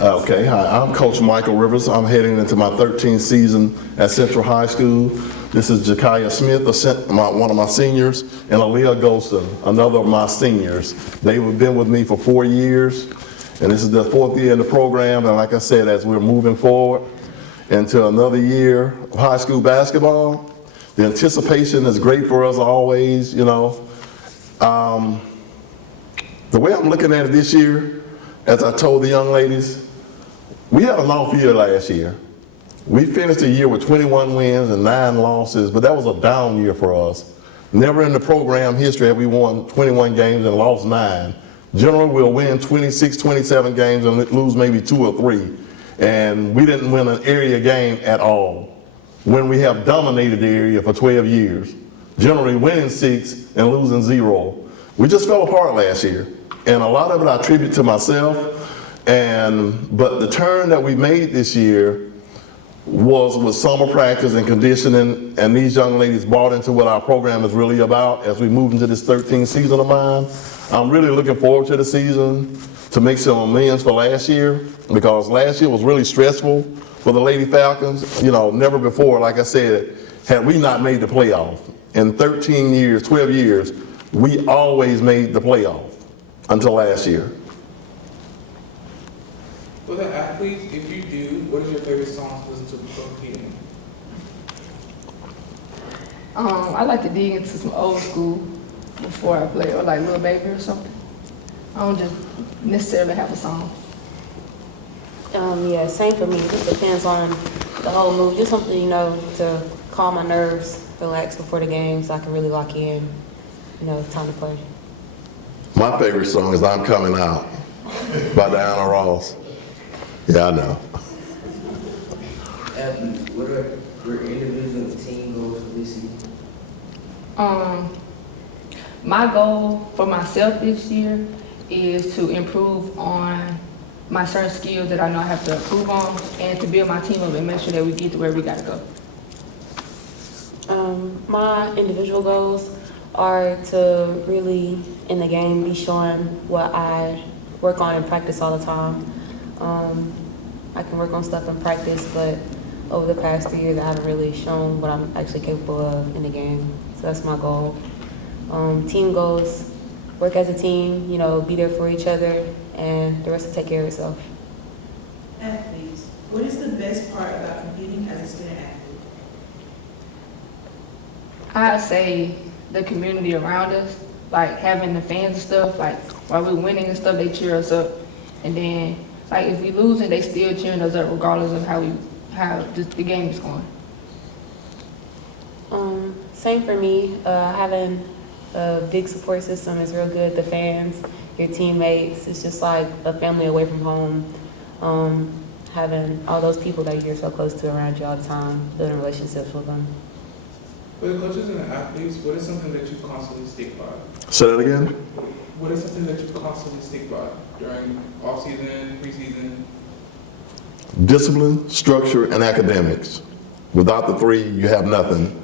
Okay, hi, I'm Coach Michael Rivers. I'm heading into my 13th season at Central High School. This is Jakhiya Smith, one of my seniors, and Aaliyah Golston, another of my seniors. They've been with me for 4 years, and this is their 4th year in the program. And like I said, as we're moving forward into another year of high school basketball, the anticipation is great for us always, you know. The way I'm looking at it this year, as I told the young ladies, we had an off year last year. We finished the year with 21 wins and 9 losses, but that was a down year for us. Never in the program history have we won 21 games and lost 9. Generally, we'll win 26, 27 games and lose maybe 2 or 3. And we didn't win an area game at all, when we have dominated the area for 12 years. Generally winning 6 and losing 0. We just fell apart last year. And a lot of it I attribute to myself. But the turn that we made this year was with summer practice and conditioning, and these young ladies bought into what our program is really about as we move into this 13th season of mine. I'm really looking forward to the season to make some amends for last year, because last year was really stressful for the Lady Falcons. You know, never before, like I said, had we not made the playoff. In 13 years, 12 years, we always made the playoff until last year. For the athletes, if you do, what is your favorite song to listen to before competing? I like to dig into some old school before I play, or like Lil Baby or something. I don't just necessarily have a song. Yeah, same for me. It just depends on the whole move. Just something, you know, to calm my nerves, relax before the game so I can really lock in, you know, time to play. My favorite song is I'm Coming Out by Diana Ross. Yeah, I know. Athletes, what are your individual and team goals for this season? My goal for myself this year is to improve on my certain skills that I know I have to improve on, and to build my team up and make sure that we get to where we gotta go. My individual goals are to really, in the game, be showing what I work on in practice all the time. I can work on stuff in practice, but over the past 3 years, I haven't really shown what I'm actually capable of in the game. So that's my goal. Team goals, work as a team, you know, be there for each other, and the rest will take care of itself. Athletes, what is the best part about competing as a student athlete? I'd say the community around us, like having the fans and stuff, like while we're winning and stuff, they cheer us up. And then, like if we losing, they still cheering us up regardless of how the game is going. Same for me. Having a big support system is real good. The fans, your teammates, it's just like a family away from home. Having all those people that you're so close to around you all the time, building relationships with them. For the coaches and the athletes, what is something that you constantly stick by? Say that again? What is something that you constantly stick by during off-season, preseason? Discipline, structure, and academics. Without the 3, you have nothing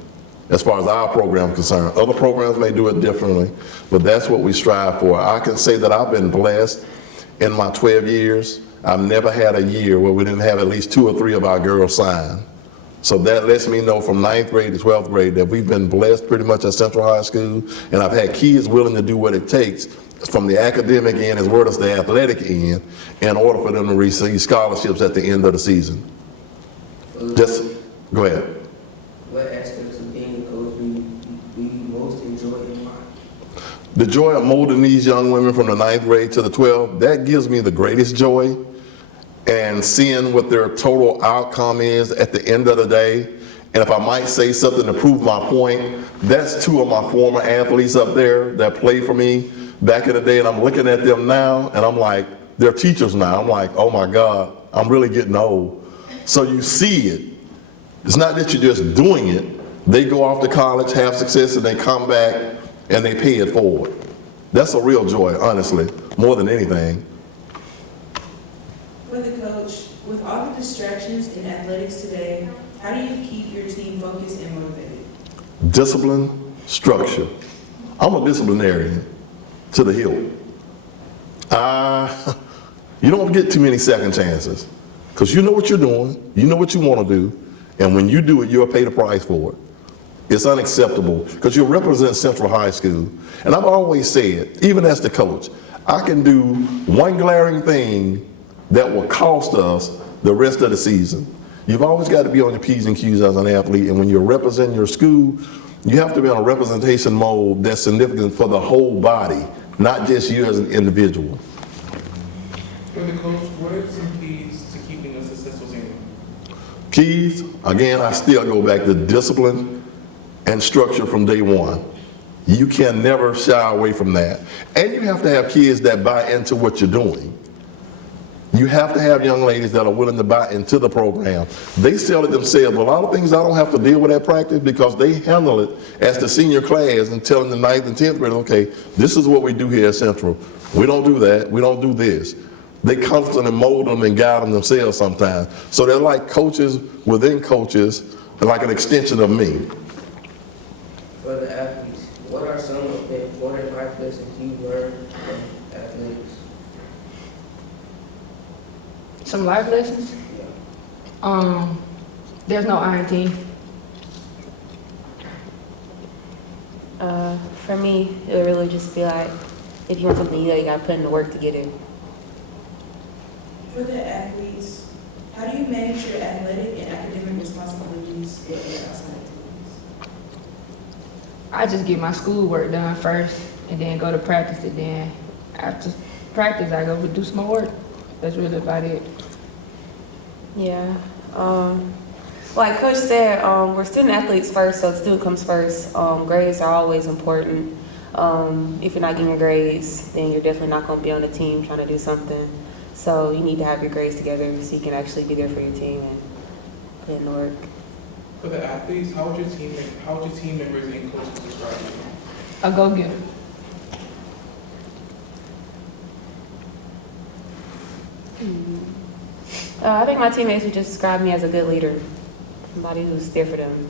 as far as our program is concerned. Other programs may do it differently, but that's what we strive for. I can say that I've been blessed in my 12 years. I've never had a year where we didn't have at least 2 or 3 of our girls sign. So that lets me know from 9th grade to 12th grade that we've been blessed pretty much at Central High School, and I've had kids willing to do what it takes from the academic end as well as the athletic end in order for them to receive scholarships at the end of the season. Just go ahead. What aspects of being a coach do you most enjoy in life? The joy of molding these young women from the 9th grade to the 12th, that gives me the greatest joy. And seeing what their total outcome is at the end of the day. And if I might say something to prove my point, that's 2 of my former athletes up there that played for me back in the day, and I'm looking at them now, and I'm like, they're teachers now. I'm like, oh my God, I'm really getting old. So you see it. It's not that you're just doing it. They go off to college, have success, and they come back, and they pay it forward. That's a real joy, honestly, more than anything. For the coach, with all the distractions in athletics today, how do you keep your team focused and motivated? Discipline, structure. I'm a disciplinarian to the hilt. You don't get too many second chances because you know what you're doing, you know what you want to do, and when you do it, you'll pay the price for it. It's unacceptable because you represent Central High School. And I've always said, even as the coach, I can do one glaring thing that will cost us the rest of the season. You've always got to be on your P's and Q's as an athlete, and when you're representing your school, you have to be on a representation mode that's significant for the whole body, not just you as an individual. For the coach, what are some keys to keeping a successful team? Keys, again, I still go back to discipline and structure from day one. You can never shy away from that. And you have to have kids that buy into what you're doing. You have to have young ladies that are willing to buy into the program. They sell it themselves. A lot of things I don't have to deal with at practice because they handle it as the senior class and telling the 9th and 10th grade, okay, this is what we do here at Central. We don't do that. We don't do this. They constantly mold them and guide them themselves sometimes. So they're like coaches within coaches, like an extension of me. For the athletes, what are some of the important life lessons you learned from athletics? Some life lessons? There's no iron team. For me, it would really just be like, if you want something, you gotta put in the work to get it. For the athletes, how do you manage your athletic and academic responsibilities and your outside activities? I just get my schoolwork done first and then go to practice, and then after practice, I go do some more work. That's really about it. Yeah. Like Coach said, we're student athletes first, so student comes first. Grades are always important. If you're not getting your grades, then you're definitely not going to be on the team trying to do something. So you need to have your grades together so you can actually be there for your team and put in the work. For the athletes, how would your team members and coaches describe you? A go-getter. I think my teammates would just describe me as a good leader, somebody who's there for them.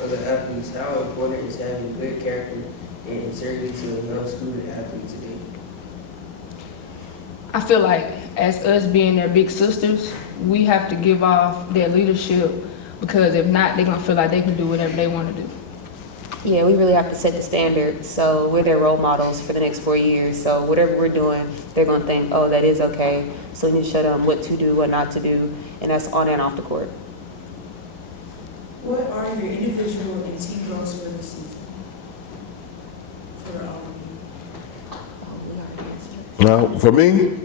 For the athletes, how important is having good character and integrity to a young student athlete today? I feel like as us being their big sisters, we have to give off their leadership, because if not, they're gonna feel like they can do whatever they want to do. Yeah, we really have to set the standard. So we're their role models for the next 4 years. So whatever we're doing, they're going to think, oh, that is okay. So we need to show them what to do, what not to do. And that's on and off the court. What are your individual and team goals for the season? For all of you. Now, for me,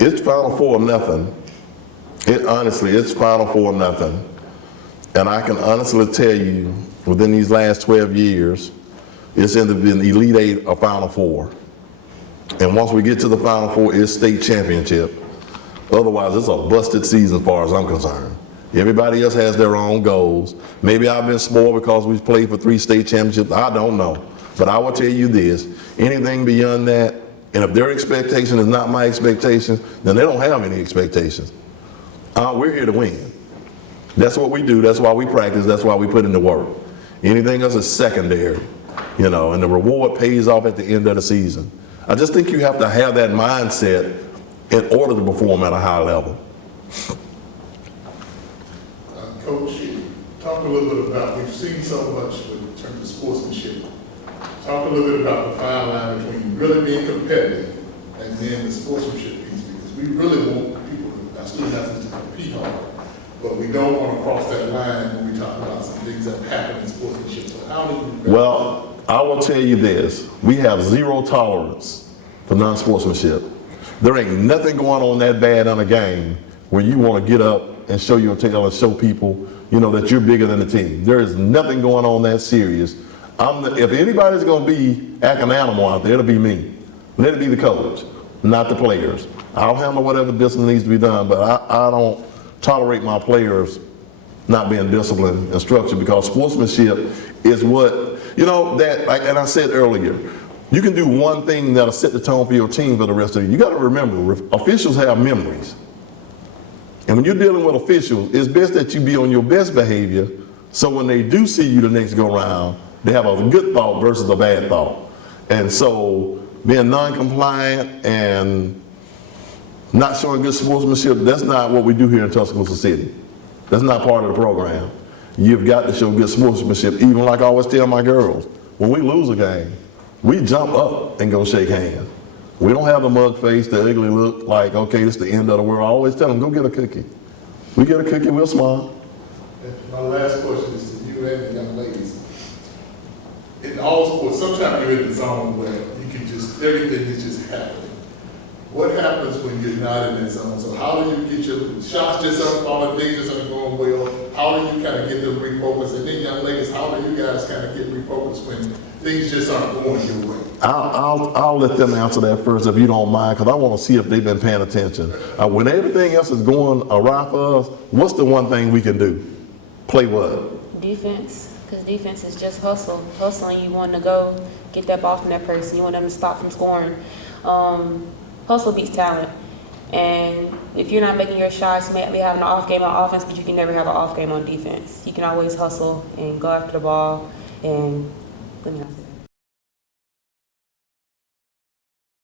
it's Final Four or nothing. Honestly, it's Final Four or nothing. And I can honestly tell you, within these last 12 years, it's either been Elite Eight or Final Four. And once we get to the Final Four, it's state championship. Otherwise, it's a busted season as far as I'm concerned. Everybody else has their own goals. Maybe I've been spoiled because we've played for 3 state championships. I don't know. But I will tell you this, anything beyond that, and if their expectation is not my expectations, then they don't have any expectations. We're here to win. That's what we do. That's why we practice. That's why we put in the work. Anything else is secondary, and the reward pays off at the end of the season. I just think you have to have that mindset in order to perform at a high level. Coach, talk a little bit about, we've seen so much in terms of sportsmanship. Talk a little bit about the fine line between really being competitive and then the sportsmanship piece, because we really want people, our student athletes, to compete hard. But we don't want to cross that line when we talk about some things that happen in sportsmanship. So how do you... Well, I will tell you this. We have zero tolerance for non-sportsmanship. There ain't nothing going on that bad in a game where you want to get up and show your tail and show people, that you're bigger than the team. There is nothing going on that serious. If anybody's going to be acting animal out there, it'll be me. Let it be the coach, not the players. I'll handle whatever discipline needs to be done, but I don't tolerate my players not being disciplined and structured, because sportsmanship is what, and I said earlier, you can do one thing that'll set the tone for your team for the rest of the year. You got to remember, officials have memories. And when you're dealing with officials, it's best that you be on your best behavior, so when they do see you the next go round, they have a good thought versus a bad thought. And so being non-compliant and not showing good sportsmanship, that's not what we do here in Tuscaloosa City. That's not part of the program. You've got to show good sportsmanship, even like I always tell my girls, when we lose a game, we jump up and go shake hands. We don't have the mug face, the ugly look like, okay, it's the end of the world. I always tell them, go get a cookie. We get a cookie, we'll smile. And my last question is to you and the young ladies. In all sports, sometimes you're in the zone where you can just, everything is just happening. What happens when you're not in that zone? So how do you get your shots just aren't falling, things just aren't going well? How do you kind of get them refocused? And then young ladies, how do you guys kind of get refocused when things just aren't going your way? I'll let them answer that first if you don't mind, because I want to see if they've been paying attention. When everything else is going awry for us, what's the one thing we can do? Play what? Defense, because defense is just hustle. Hustling, you want to go get that ball from that person. You want them to stop from scoring. Hustle beats talent. And if you're not making your shots, you may be having an off game on offense, but you can never have an off game on defense. You can always hustle and go after the ball. And let me not say that.